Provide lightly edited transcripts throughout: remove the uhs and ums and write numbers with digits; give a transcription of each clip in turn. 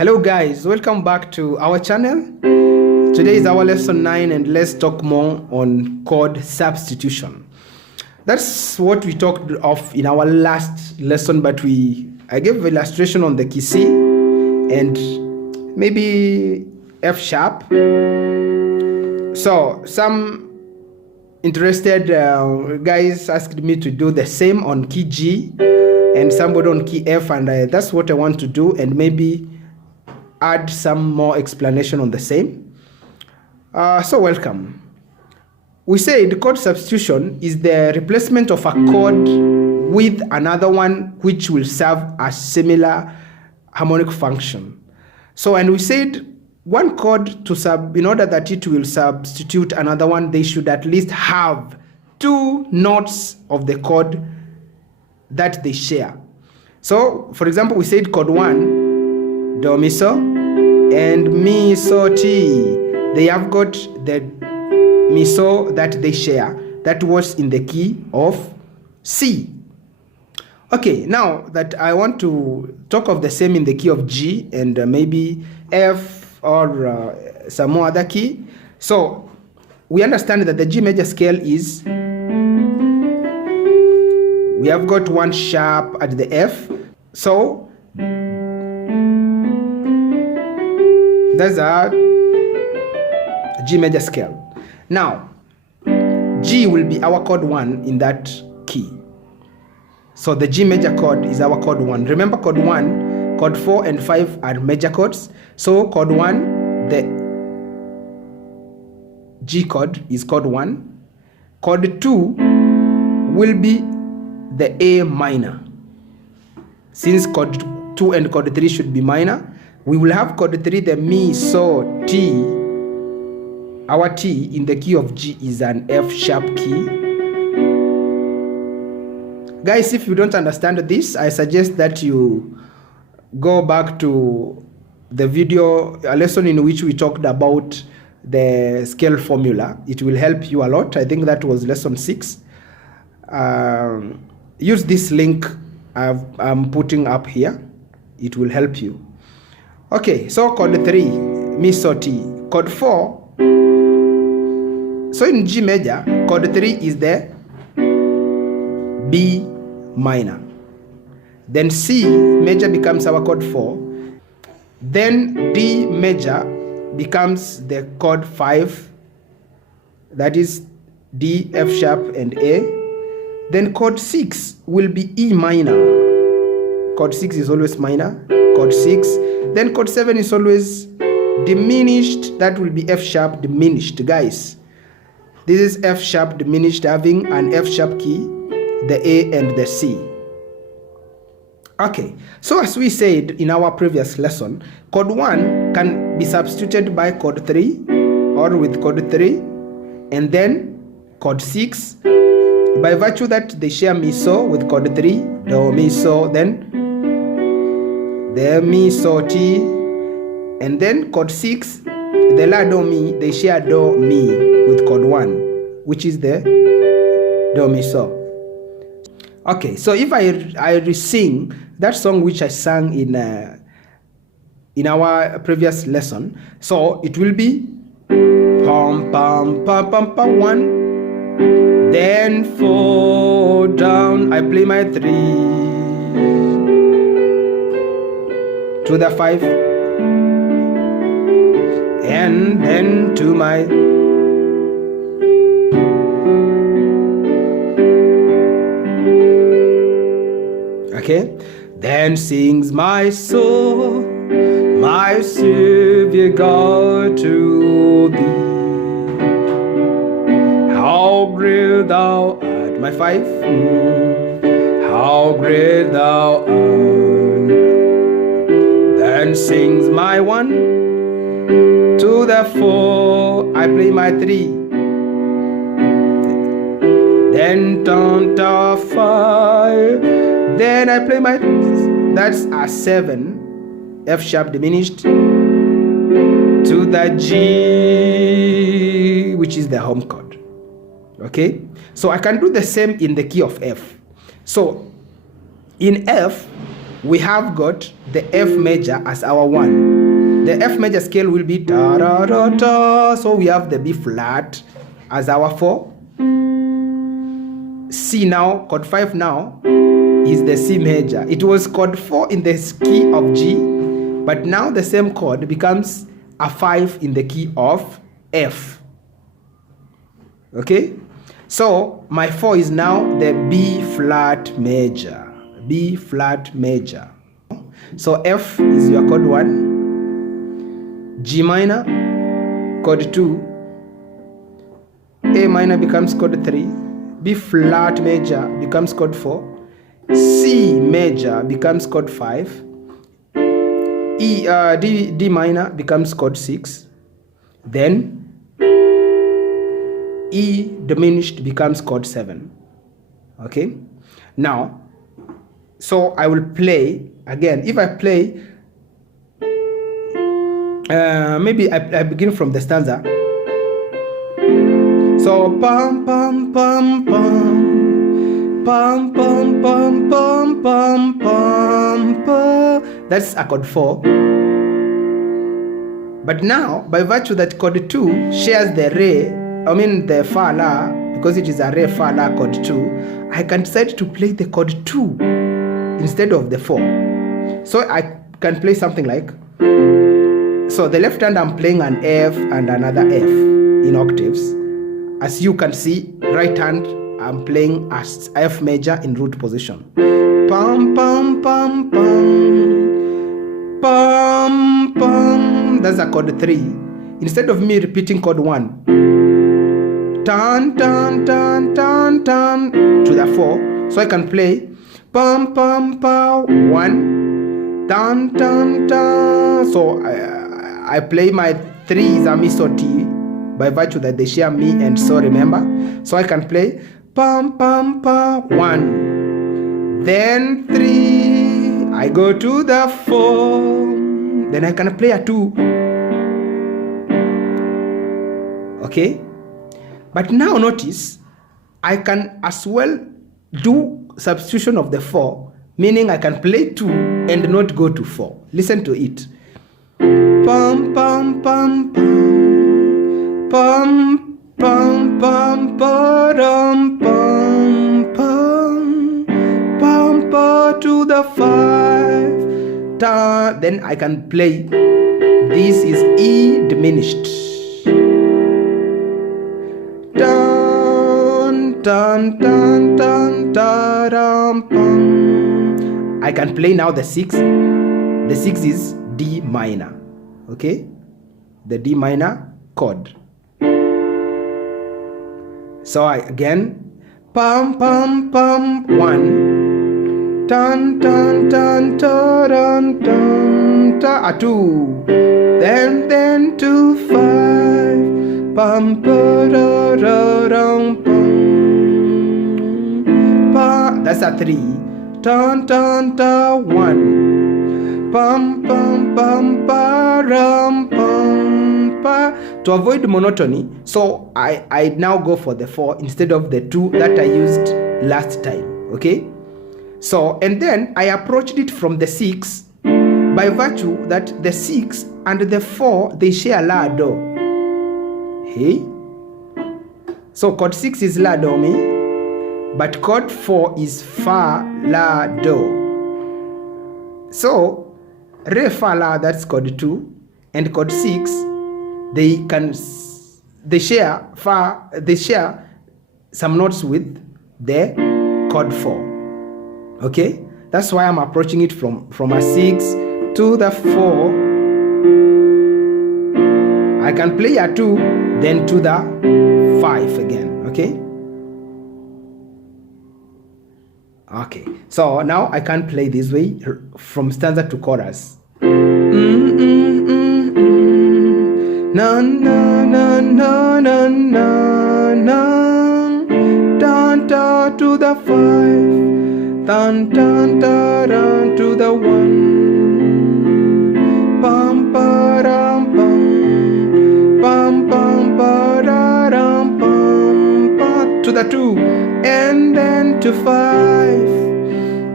Hello guys, welcome back to our channel. Today is our lesson 9 and let's talk more on chord substitution. That's what we talked of in our last lesson, but I gave an illustration on the key C and maybe F sharp. So some interested guys asked me to do the same on key G and somebody on key F, and that's what I want to do, and maybe add some more explanation on the same. So welcome. We said chord substitution is the replacement of a chord with another one which will serve a similar harmonic function. So, and we said one chord in order that it will substitute another one, they should at least have two notes of the chord that they share. So for example, we said chord 1, do, mi, so, and mi, so, ti. They have got the mi, so that they share. That was in the key of C. Okay, now that I want to talk of the same in the key of G and maybe F or some more other key. So we understand that the G major scale is, we have got one sharp at the F. So that's a G major scale. Now G will be our chord 1 in that key. So the G major chord is our chord 1. Remember, chord 1, chord 4 and 5 are major chords. So chord 1, the G chord is chord 1. Chord 2 will be the A minor. Since chord 2 and chord 3 should be minor, we will have chord 3, the mi, so, ti. Our T in the key of G is an F sharp key. Guys, if you don't understand this, I suggest that you go back to the video, a lesson in which we talked about the scale formula. It will help you a lot. I think that was lesson 6. Use this link I'm putting up here. It will help you. Okay, so chord 3, mi, so, ti. Chord 4, so in G major, chord 3 is the B minor. Then C major becomes our chord 4. Then D major becomes the chord 5. That is D, F sharp, and A. Then chord 6 will be E minor. Chord 6 is always minor. Chord 6. Then chord 7 is always diminished. That will be F sharp diminished, guys. This is F sharp diminished, having an F sharp key, the A and the C. Okay, so as we said in our previous lesson, chord 1 can be substituted by chord 3 or with chord 3, and then chord 6, by virtue that they share mi, so with chord 3, do, mi, so, then the mi, so, ti, and then chord 6, the la, do, mi, they share do, mi with chord 1, which is the do, mi, so. Okay, so if I re-sing that song which I sang in our previous lesson, so it will be pam pam pam pam pam 1, then 4 down, I play my 3 to the 5, and then to my okay, then sings my soul, my Savior God, to thee. How great thou art, my 5. How great thou art. Then sings my 1 to the 4, I play my 3. Then turn to 5. Then I play my, that's a 7, F sharp diminished, to the G, which is the home chord. Okay, so I can do the same in the key of F. So in F, we have got the F major as our 1. The F major scale will be ta ra ra ta. So we have the B flat as our 4. C now, chord 5 now is the C major. It was chord 4 in the key of G, but now the same chord becomes a 5 in the key of F. Okay? So my 4 is now the B flat major. B flat major. So F is your chord 1, G minor, chord 2, A minor becomes chord 3, B flat major becomes chord 4, C major becomes chord 5, D minor becomes chord 6, then E diminished becomes chord 7. Okay? Now, so I will play again. If I play, maybe I begin from the stanza. So pam pam pam pam pam pam pam pam pam pam pam. That's a chord 4. But now, by virtue that chord 2 shares the re, the fa la, because it is a re fa la chord 2, I can decide to play the chord 2 instead of the 4. So I can play something like, so the left hand I'm playing an F and another F in octaves. As you can see, right hand I'm playing as F major in root position. Pam pam pam pam pam pam. That's a chord 3. Instead of me repeating chord 1, tan tan tan tan tan to the 4, so I can play pam pam pa 1 tan tan tan. So I play my 3 is a mi so T, by virtue that they share mi and so, remember. So I can play pam pam pa 1, then 3, I go to the 4, then I can play a 2. Okay? But now notice, I can as well do substitution of the 4, meaning I can play 2 and not go to 4. Listen to it. Pam pam pam pam pam pam pam pam pam pam pam pa to the 5. Ta. Then I can play. This is E diminished. Dun, dun, dun, dun, pum. I can play now the 6. The 6 is D minor. Okay? The D minor chord. So again, pum pum pum 1. Dun dun dun dun dun ta a 2. Then to 5. Pum pa da da dum pum. That's a 3. Dun dun da 1. Pum pum pum pa rum pum pa. To avoid monotony, so I now go for the 4 instead of the 2 that I used last time. Okay? So, and then I approached it from the 6 by virtue that the 6 and the 4 they share la do. Hey? So chord 6 is la do mi, but chord 4 is fa la do. So re fa la, that's chord 2, and chord 6 they share some notes with the chord 4. Okay, that's why I'm approaching it from a 6 to the 4. I can play a 2, then to the 5 again. Okay, so now I can play this way from stanza to chorus. Na na na na na na na, dun da to the 5, dun dun da dun to the 1, pam pa ram pam, pam pam pa da ram pam pa to the 2, and then to 5,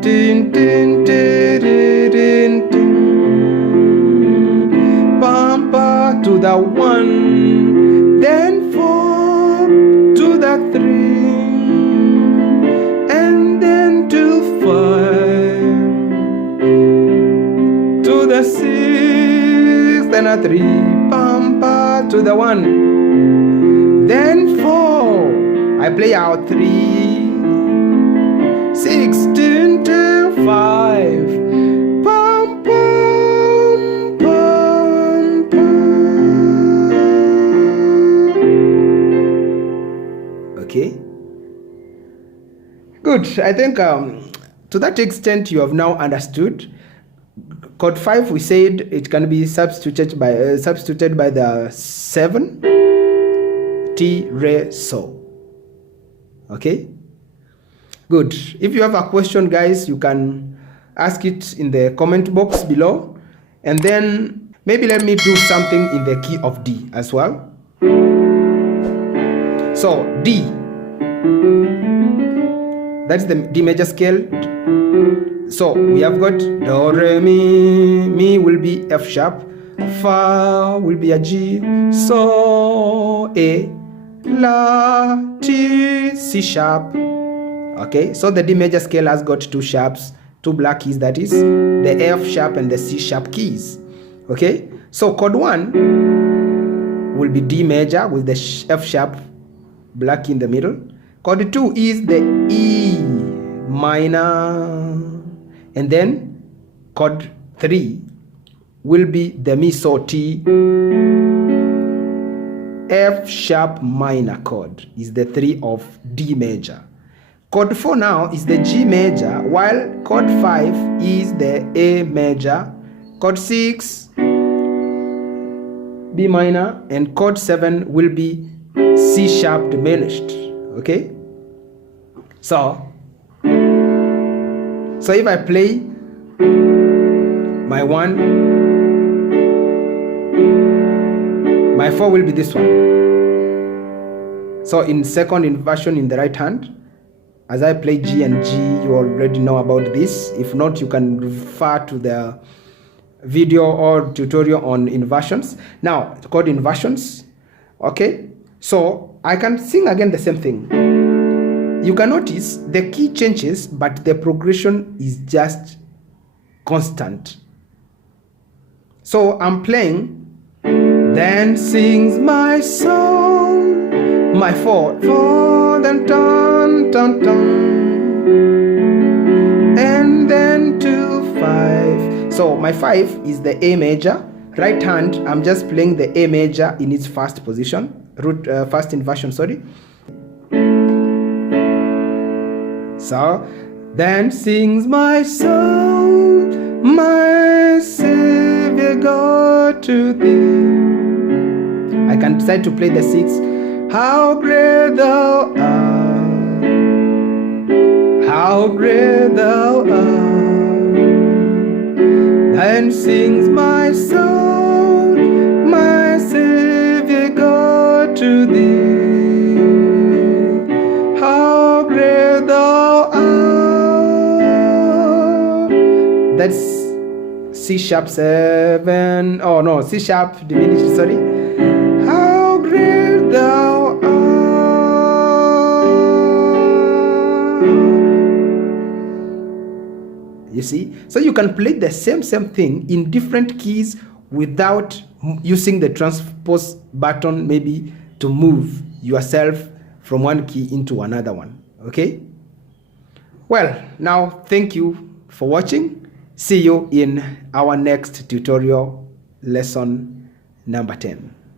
tin, tin, tin, tin, tin. Pam, pa to the 1, then 4 to the 3, and then to 5 to the 6, then a 3, pam, pa to the 1, then 4. I play out 3, 6, 10, 10, 5. Pam, pam, pam, pam. Okay. Good. I think to that extent you have now understood. Chord 5, we said it can be substituted by the 7 T, Re, So. Okay. Good. If you have a question, guys, you can ask it in the comment box below, and then maybe let me do something in the key of D as well. So D, that's the D major scale. So we have got Do, Re, Mi will be F sharp, Fa will be a G, So, A, La, T, C sharp. Okay, so the D major scale has got 2 sharps, 2 black keys, that is the F sharp and the C sharp keys. Okay, so chord 1 will be D major with the F sharp black key in the middle. Chord 2 is the E minor, and then chord 3 will be the Mi, So, T, F sharp minor chord is the 3 of D major. Chord 4 now is the G major, while chord 5 is the A major, chord 6 B minor, and chord 7 will be C sharp diminished. Okay, so if I play my 1, my 4 will be this one. So in second inversion in the right hand, as I play G and G, you already know about this. If not, you can refer to the video or tutorial on inversions. Now, chord inversions. Okay, so I can sing again the same thing. You can notice the key changes, but the progression is just constant. So I'm playing, then sings my soul, my 4, 4, then dun, dun, dun, and then to 5. So my 5 is the A major. Right hand, I'm just playing the A major in its first position, first inversion, sorry. So then sings my soul, my Savior God, to thee. I can decide to play the 6. How great thou art, how great thou art. Then sings my soul, my Savior God, to thee. How great thou art. That's C sharp 7. Oh no, C sharp diminished, sorry. How great thou art. You see, so you can play the same thing in different keys without using the transpose button maybe to move yourself from one key into another one. Okay, well, now thank you for watching. See you in our next tutorial, lesson number 10.